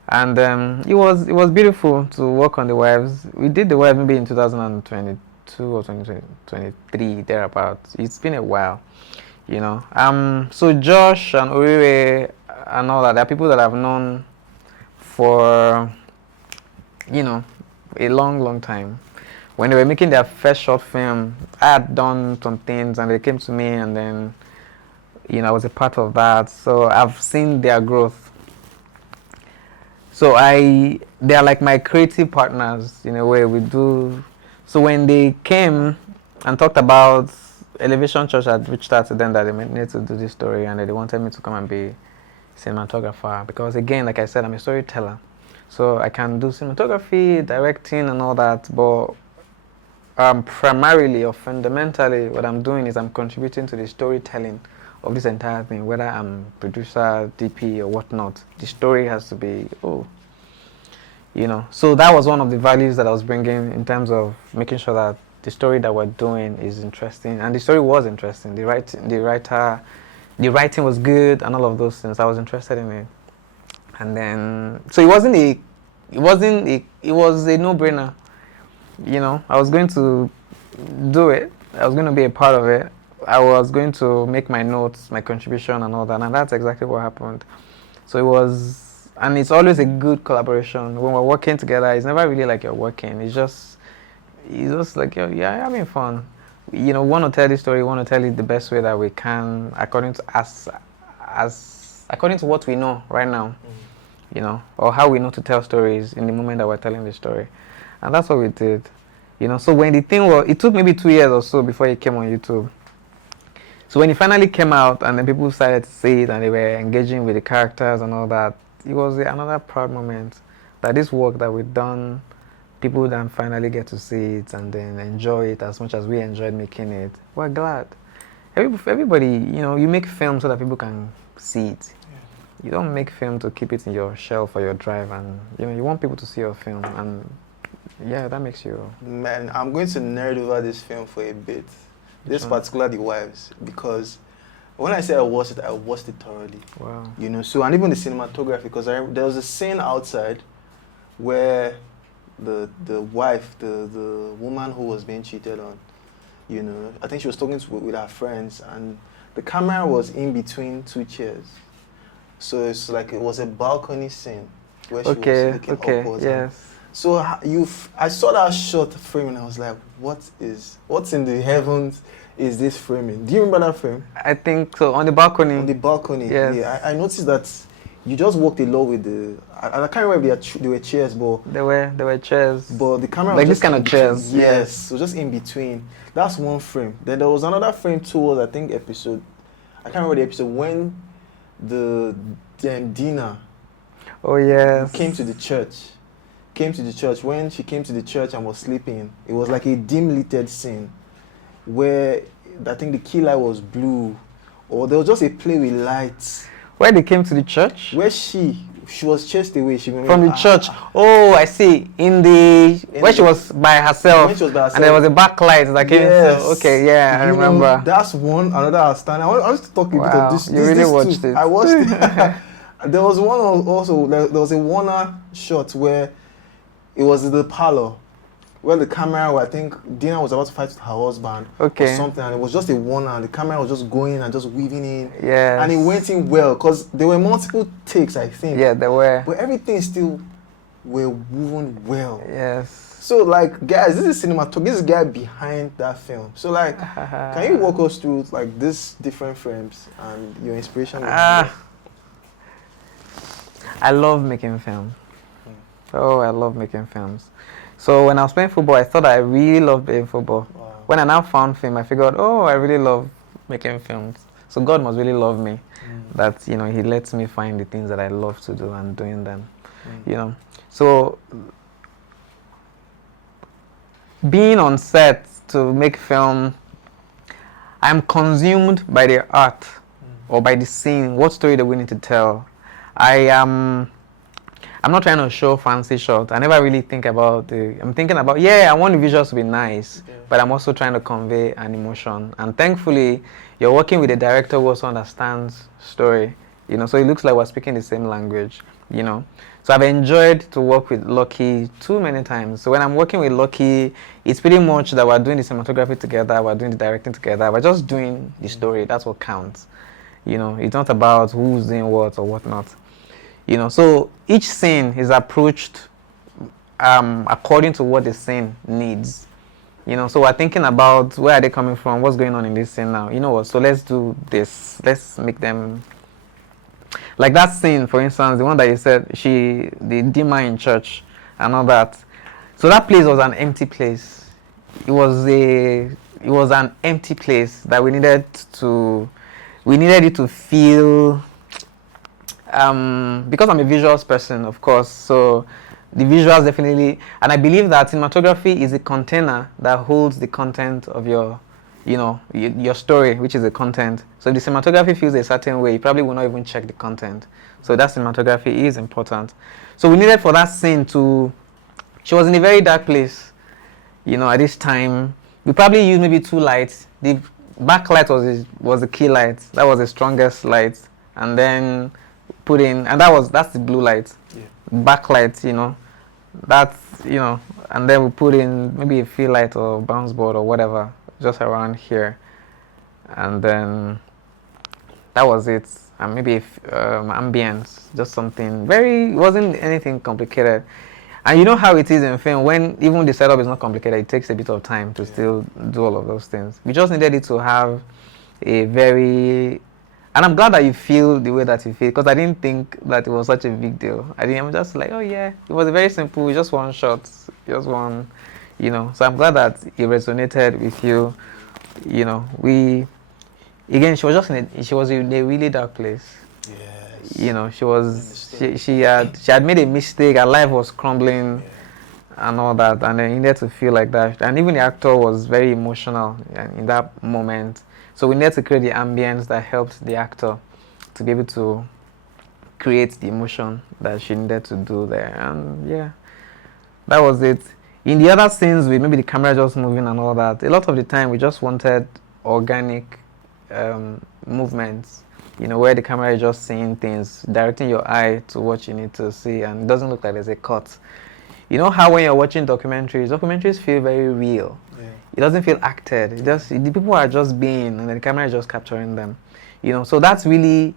And it was beautiful to work on The Wives. We did The Wives maybe in 2022 or 2023 thereabouts. It's been a while, So Josh and Orire and all that, they're people that I've known for a long time. When they were making their first short film, I had done some things and they came to me, and then I was a part of that. So I've seen their growth. So they are like my creative partners in a way. We do. So when they came and talked about Elevation Church, had reached out to them that they needed to do this story, and they wanted me to come and be cinematographer, because again, like I said, I'm a storyteller. So I can do cinematography, directing, and all that, but primarily or fundamentally, what I'm doing is I'm contributing to the storytelling of this entire thing, whether I'm producer, DP, or whatnot. The story has to be, So that was one of the values that I was bringing in terms of making sure that the story that we're doing is interesting, and the story was interesting. The writing was good, and all of those things. I was interested in it, and then so it was a no-brainer. I was going to do it. I was going to be a part of it. I was going to make my notes, my contribution, and all that, and that's exactly what happened. So it was, and it's always a good collaboration when we're working together. It's never really like you're working. It's just like you're having fun. We want to tell this story. We want to tell it the best way that we can, according to what we know right now, or how we know to tell stories in the moment that we're telling the story. And that's what we did. So when the thing it took maybe 2 years or so before it came on YouTube. So when it finally came out and then people started to see it and they were engaging with the characters and all that, it was another proud moment that this work that we've done, people then finally get to see it and then enjoy it as much as we enjoyed making it. We're glad. Everybody, you make films so that people can see it. you don't make film to keep it in your shelf or your drive, and you want people to see your film, and yeah, that makes you. Man, I'm going to nerd over this film for a bit. This one? particular The Wives, because when I say I watched it thoroughly. Wow. So and even the cinematography, because there was a scene outside where the wife, the woman who was being cheated on, I think she was talking with her friends, and the camera was in between two chairs. So it's like it was a balcony scene where she was looking upwards. Yes. So I saw that shot frame and I was like, what's in the heavens is this framing? Do you remember that frame? I think so. On the balcony. On the balcony. Yes. Yeah. I noticed that you just walked along with I can't remember if there were chairs, but there were chairs. But the camera like was this kind of chairs. Yes. So just in between. That's one frame. Then there was another frame towards I can't remember the episode when the Dina. Oh yes. Came to the church. When she came to the church and was sleeping, it was like a dim-lighted scene where I think the key light was blue, or there was just a play with lights. Where they came to the church? Where she was chased away. From the church. Oh, I see. Where she was by herself. And there was a backlight that came. Yes. Okay, yeah, I remember. That's another outstanding. I want to talk a bit of this. You really watched it. I watched it. There was one also. There was a Warner shot where it was the parlor, where the camera, I think Dina was about to fight with her husband or something, and it was just a Warner, and the camera was just going and just weaving in. Yeah. And it went in well, because there were multiple takes, I think. Yeah, there were. But everything still were woven well. Yes. So, like, guys, this is cinematography. This is guy behind that film. So, like, can you walk us through, like, these different frames and your inspiration? I love making film. Oh, I love making films. So when I was playing football, I thought I really loved playing football. Wow. When I now found film, I figured, I really love making films. So God must really love me that, He lets me find the things that I love to do and doing them, So being on set to make film, I'm consumed by the art or by the scene, what story they're willing to tell. I'm not trying to show fancy shots. I never really think about I'm thinking about, I want the visuals to be nice, but I'm also trying to convey an emotion. And thankfully, you're working with a director who also understands story, so it looks like we're speaking the same language, So I've enjoyed to work with Lucky too many times. So when I'm working with Lucky, it's pretty much that we're doing the cinematography together, we're doing the directing together, we're just doing the story. That's what counts. It's not about who's doing what or whatnot. So each scene is approached according to what the scene needs. So we're thinking about where are they coming from, what's going on in this scene now. You know what? So let's do this. Let's make them like that scene, for instance, the one that you said, the dimmer in church and all that. So that place was an empty place. It was an empty place that we needed it to feel. Because I'm a visuals person, of course, so the visuals definitely, and I believe that cinematography is a container that holds the content of your story, which is the content. So if the cinematography feels a certain way, you probably will not even check the content. So that cinematography is important. So we needed for that scene she was in a very dark place, at this time. We probably used maybe 2 lights. The backlight was the key light. That was the strongest light. And then and that's the blue light. Yeah. Backlight, that's, and then we put in maybe a fill light or bounce board or whatever, just around here. And then that was it. And maybe ambience, just something it wasn't anything complicated. And you know how it is in film, when even the setup is not complicated, it takes a bit of time to still do all of those things. We just needed it to have and I'm glad that you feel the way that you feel, because I didn't think that it was such a big deal. I'm just like, it was very simple, just one shot, just one, So I'm glad that it resonated with you. She was in a really dark place. Yes. She had made a mistake, her life was crumbling and all that, and then you needed to feel like that. And even the actor was very emotional in that moment. So we needed to create the ambience that helped the actor to be able to create the emotion that she needed to do there. And yeah, that was it. In the other scenes with maybe the camera just moving and all that, a lot of the time we just wanted organic movements, where the camera is just seeing things, directing your eye to what you need to see, and it doesn't look like there's a cut. You know how when you're watching documentaries feel very real. Yeah. It doesn't feel acted. The people are just being, and the camera is just capturing them. So that's really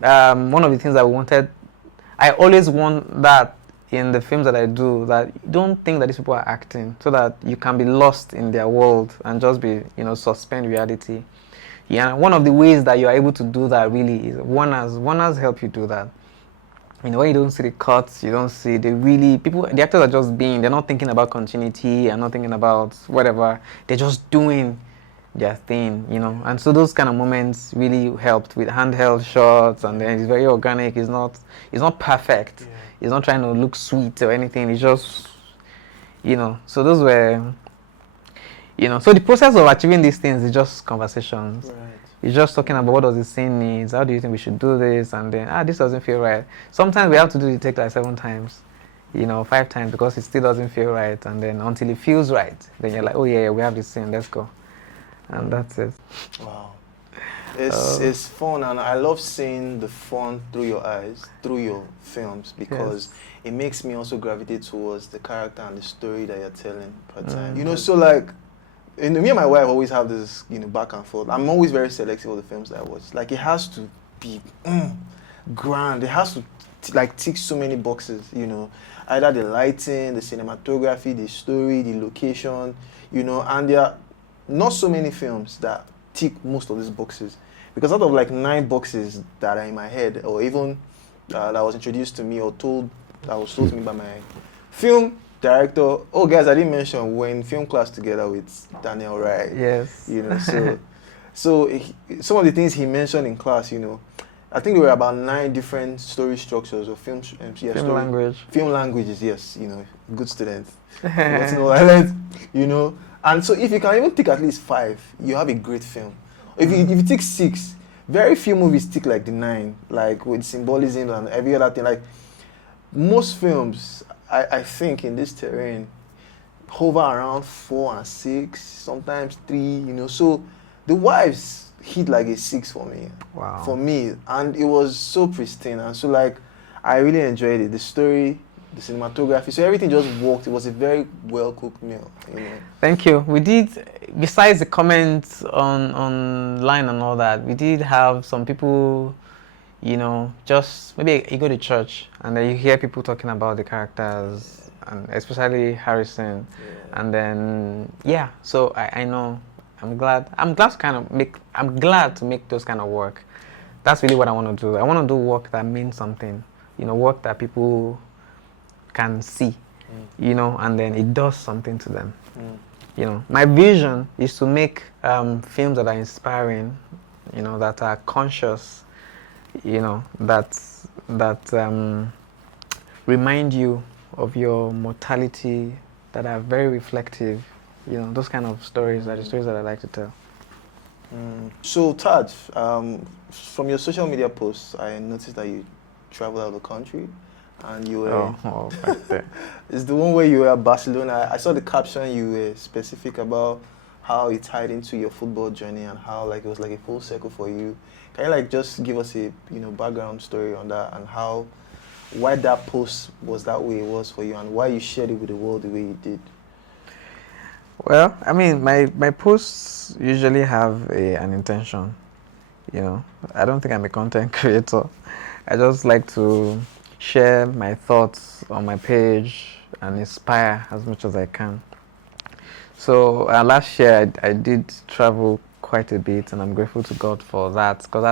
one of the things that we wanted. I always want that in the films that I do, that you don't think that these people are acting, so that you can be lost in their world and just be, suspend reality. Yeah, one of the ways that you are able to do that really is one has helped you do that. When you don't see the cuts, you don't see the actors are just they're not thinking about continuity and not thinking about whatever. They're just doing their thing, And so those kind of moments really helped with handheld shots, and then it's very organic. It's not perfect. Yeah. It's not trying to look sweet or anything. It's just, So those were, So the process of achieving these things is just conversations. Right. It's just talking about what does the scene needs, how do you think we should do this, and then this doesn't feel right. Sometimes we have to do the take like 7 times, 5 times, because it still doesn't feel right, and then until it feels right, then you're like, oh yeah, we have this scene, let's go, and that's it. Wow. It's fun, and I love seeing the fun through your eyes, through your films, because it makes me also gravitate towards the character and the story that you're telling per time. So like, me and my wife always have this, back and forth. I'm always very selective of the films that I watch. Like, it has to be grand. It has to tick so many boxes, Either the lighting, the cinematography, the story, the location, and there are not so many films that tick most of these boxes. Because out of like 9 boxes that are in my head, or even that was introduced to me that was told to me by my film director. Oh, guys, I didn't mention we're in film class together with Daniel, right? Yes. So some of the things he mentioned in class, I think there were about 9 different story structures or film languages. Yes, good student. That's all I learned, And so if you can even take at least 5, you have a great film. If you take 6, very few movies tick like the 9, like with symbolism and every other thing. Like most films, I think in this terrain, hover around 4 and 6, sometimes 3, So The Wives hit like a 6 for me. Wow. For me. And it was so pristine. And so like, I really enjoyed it. The story, the cinematography, so everything just worked. It was a very well-cooked meal, Thank you. We did, besides the comments online and all that, we did have some people, just maybe you go to church and then you hear people talking about the characters, and especially Harrison, and then so I know. I'm glad to make those kind of work. That's really what I want to do. I want to do work that means something, work that people can see, and then it does something to them. My vision is to make films that are inspiring, that are conscious, that remind you of your mortality, that are very reflective. Those kind of stories are the stories that I like to tell. So, Taj, from your social media posts, I noticed that you traveled out of the country, and you were... right there. It's the one where you were at Barcelona. I saw the caption, you were specific about how it tied into your football journey and how it was like a full circle for you. Can you just give us a background story on that, and why that post was that way it was for you, and why you shared it with the world the way you did? Well, I mean, my posts usually have an intention, I don't think I'm a content creator. I just like to share my thoughts on my page and inspire as much as I can. So last year I did travel quite a bit, and I'm grateful to God for that, because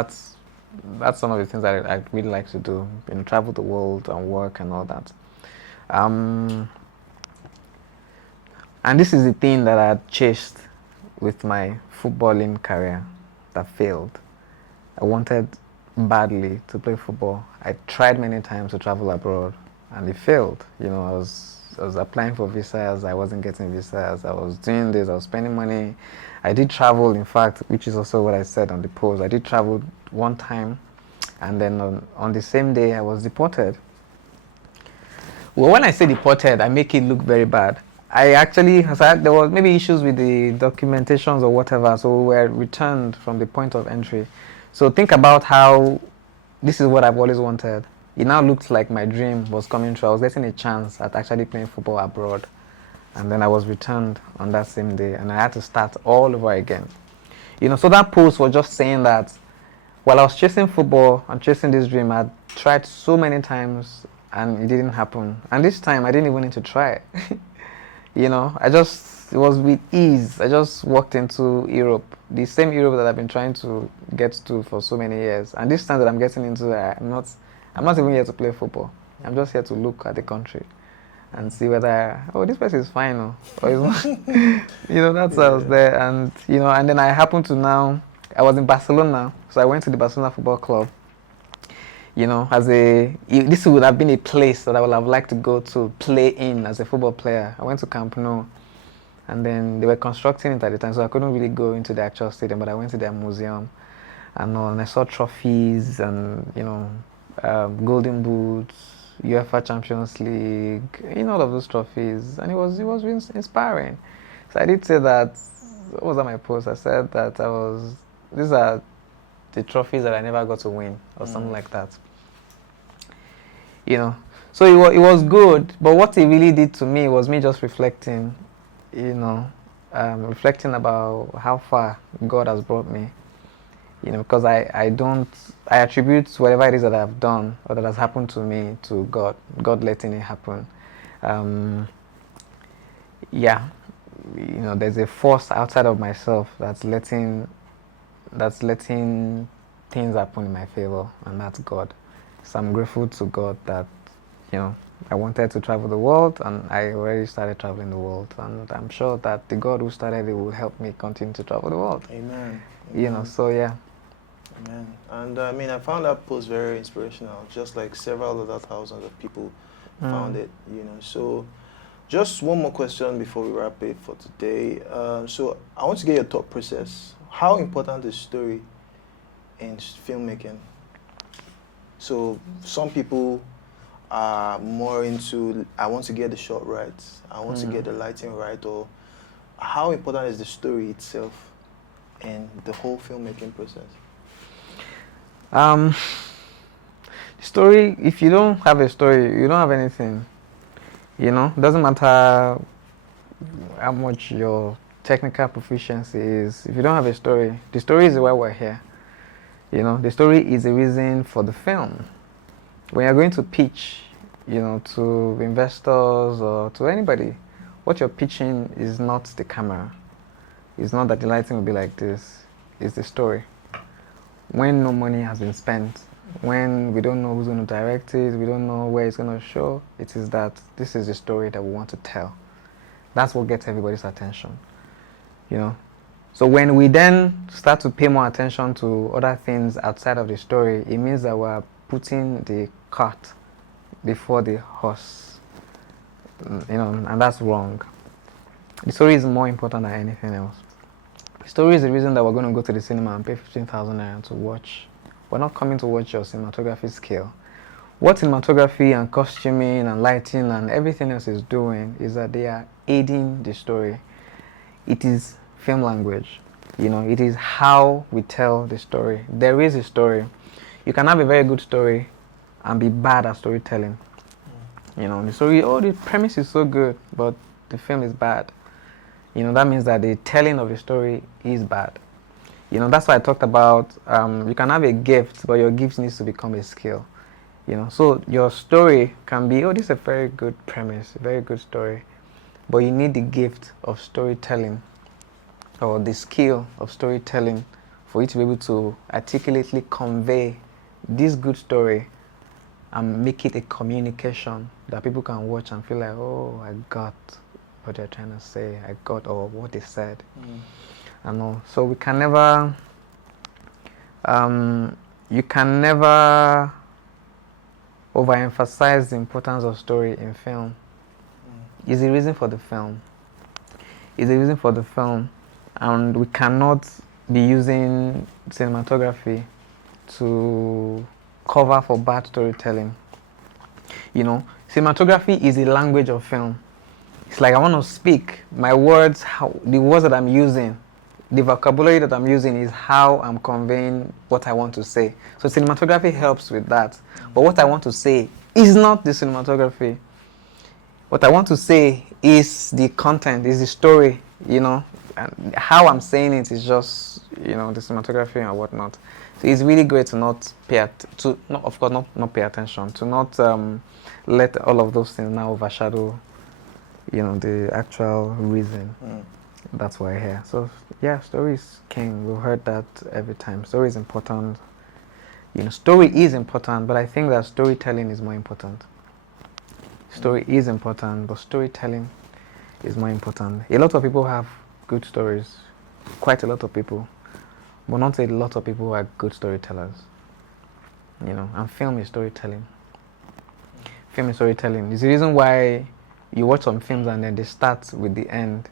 that's some of the things that I really like to do, travel the world and work and all that. And this is the thing that I had chased with my footballing career that failed. I wanted badly to play football. I tried many times to travel abroad, and it failed. I was applying for visas, I wasn't getting visas, I was doing this, I was spending money. I did travel, in fact, which is also what I said on the post. I did travel one time, And then on the same day, I was deported. Well, when I say deported, I make it look very bad. I actually, there was maybe issues with the documentations or whatever, so we were returned from the point of entry. So think about how this is what I've always wanted. It now looked like my dream was coming true. I was getting a chance at actually playing football abroad. And then I was returned on that same day, and I had to start all over again. So that post was just saying that while I was chasing football and chasing this dream, I tried so many times and it didn't happen. And this time I didn't even need to try. It was with ease. I just walked into Europe, the same Europe that I've been trying to get to for so many years. And this time that I'm getting into, I'm not even here to play football. I'm just here to look at the country and see whether, this place is fine or it's not. That's why I was there. And, and then I happened to I was in Barcelona, so I went to the Barcelona Football Club. This would have been a place that I would have liked to go to play in as a football player. I went to Camp Nou, and then they were constructing it at the time, so I couldn't really go into the actual stadium, but I went to their museum, and I saw trophies and, golden boots, UEFA Champions League, all of those trophies, and it was really inspiring. So I did say that. What was on my post? I said that these are the trophies that I never got to win, or something like that. So it was good, but what it really did to me was me just reflecting, reflecting about how far God has brought me. Because I attribute whatever it is that I've done or that has happened to me to God letting it happen. There's a force outside of myself that's letting things happen in my favor, and that's God. So I'm grateful to God that, I wanted to travel the world, and I already started traveling the world, and I'm sure that the God who started it will help me continue to travel the world. Amen. So yeah. Amen. And I found that post very inspirational, just like several other thousands of people found it, So just one more question before we wrap it for today. So I want to get your thought process. How important is story in filmmaking? So some people are more into, I want to get the shot right, I want to get the lighting right, or how important is the story itself in the whole filmmaking process? Story, if you don't have a story, you don't have anything. It doesn't matter how much your technical proficiency is. If you don't have a story, the story is why we're here. The story is the reason for the film. When you're going to pitch, to investors or to anybody, what you're pitching is not the camera. It's not that the lighting will be like this. It's the story. When no money has been spent, when we don't know who's going to direct it, we don't know where it's going to show, it is that this is the story that we want to tell. That's what gets everybody's attention. So when we then start to pay more attention to other things outside of the story, it means that we're putting the cart before the horse, and that's wrong. The story is more important than anything else. The story is the reason that we're going to go to the cinema and pay 15,000 naira to watch. We're not coming to watch your cinematography skill. What cinematography and costuming and lighting and everything else is doing is that they are aiding the story. It is film language. It is how we tell the story. There is a story. You can have a very good story and be bad at storytelling. The story, the premise is so good, but the film is bad. That means that the telling of the story is bad. That's why I talked about, you can have a gift, but your gift needs to become a skill. So your story can be, this is a very good premise, a very good story, but you need the gift of storytelling or the skill of storytelling for you to be able to articulately convey this good story and make it a communication that people can watch and feel like, I got what they're trying to say, I got or what they said. And all. So we can never, you can never overemphasize the importance of story in film. It's the reason for the film. It's the reason for the film. And we cannot be using cinematography to cover for bad storytelling. Cinematography is a language of film. It's like I want to speak. My words, the words that I'm using, the vocabulary that I'm using is how I'm conveying what I want to say. So cinematography helps with that. But what I want to say is not the cinematography. What I want to say is the content, is the story, and how I'm saying it is just, the cinematography and whatnot. So it's really great to not of course, not pay attention, to not let all of those things now overshadow, the actual reason. That's why I'm here. So yeah, story is king. We've heard that every time. Story is important. Story is important, but I think that storytelling is more important. Story is important, but storytelling is more important. A lot of people have good stories, quite a lot of people, but not a lot of people are good storytellers. And film is storytelling. Film is storytelling. It's the reason why you watch some films and then they start with the end.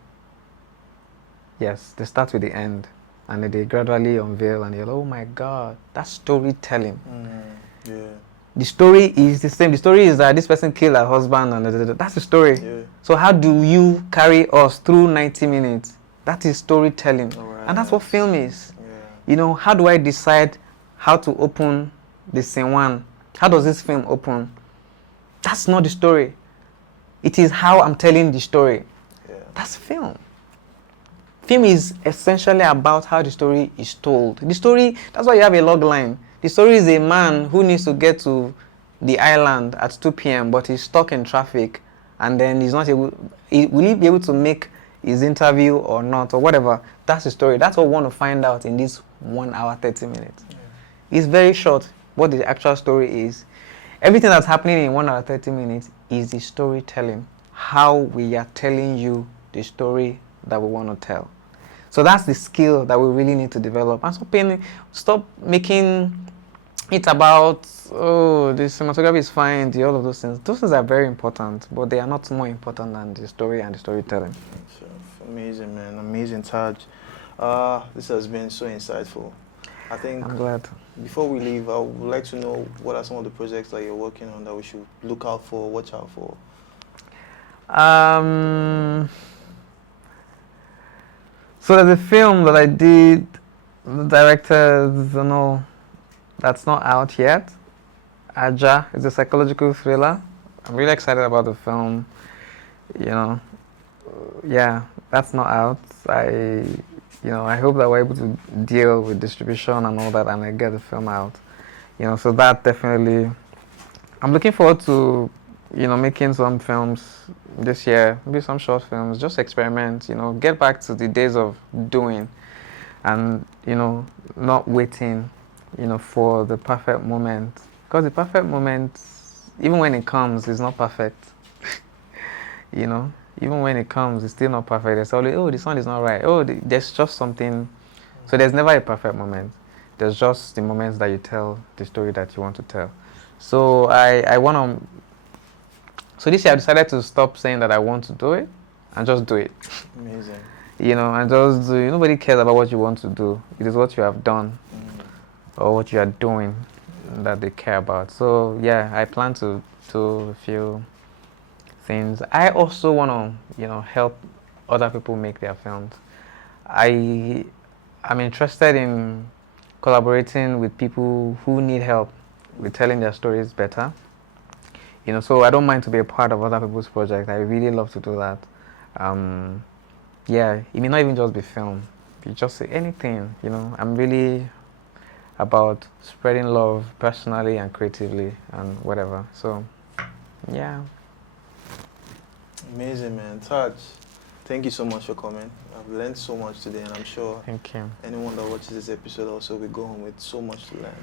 Yes, they start with the end, and then they gradually unveil, and you're like, oh my God, that's storytelling. Yeah. The story is the same. The story is that this person killed her husband, and that's the story. Yeah. So how do you carry us through 90 minutes? That is storytelling. Right. And that's what film is. Yeah. How do I decide how to open the scene one? How does this film open? That's not the story. It is how I'm telling the story. Yeah. That's film. Film is essentially about how the story is told. The story, that's why you have a log line. The story is a man who needs to get to the island at 2 p.m. but he's stuck in traffic, and then he's not able. Will he be able to make his interview or not, or whatever? That's the story. That's what we want to find out in this 1 hour 30 minutes. Yeah. It's very short. What the actual story is. Everything that's happening in 1 hour 30 minutes is the storytelling. How we are telling you the story that we want to tell. So that's the skill that we really need to develop. And stop making it about, oh, the cinematography is fine, all of those things. Those things are very important, but they are not more important than the story and the storytelling. Sure. Amazing, man. Amazing, Taj. This has been so insightful. I think I'm glad. before we leave, I would like to know what are some of the projects that you're working on that we should look out for, watch out for. So there's a film that I did, the directors and all, that's not out yet. Aja is a psychological thriller. I'm really excited about the film. Yeah, that's not out. I hope that we're able to deal with distribution and all that, and I get the film out. So that definitely, I'm looking forward to, making some films this year, maybe some short films, just experiment, get back to the days of doing and, not waiting, for the perfect moment. Because the perfect moment, even when it comes, is not perfect. Even when it comes, it's still not perfect. There's always, oh, the sound is not right. Oh, there's just something. So there's never a perfect moment. There's just the moments that you tell the story that you want to tell. So I want to. So this year I decided to stop saying that I want to do it and just do it. Amazing. And just do it. Nobody cares about what you want to do. It is what you have done or what you are doing that they care about. So yeah, I plan to do a few things. I also want to, help other people make their films. I'm interested in collaborating with people who need help with telling their stories better. So I don't mind to be a part of other people's projects. I really love to do that. Yeah, it may not even just be film. You just say anything, I'm really about spreading love personally and creatively and whatever. So, yeah. Amazing, man. Taj, thank you so much for coming. I've learned so much today, and I'm sure Thank you. anyone that watches this episode also will go home with so much to learn.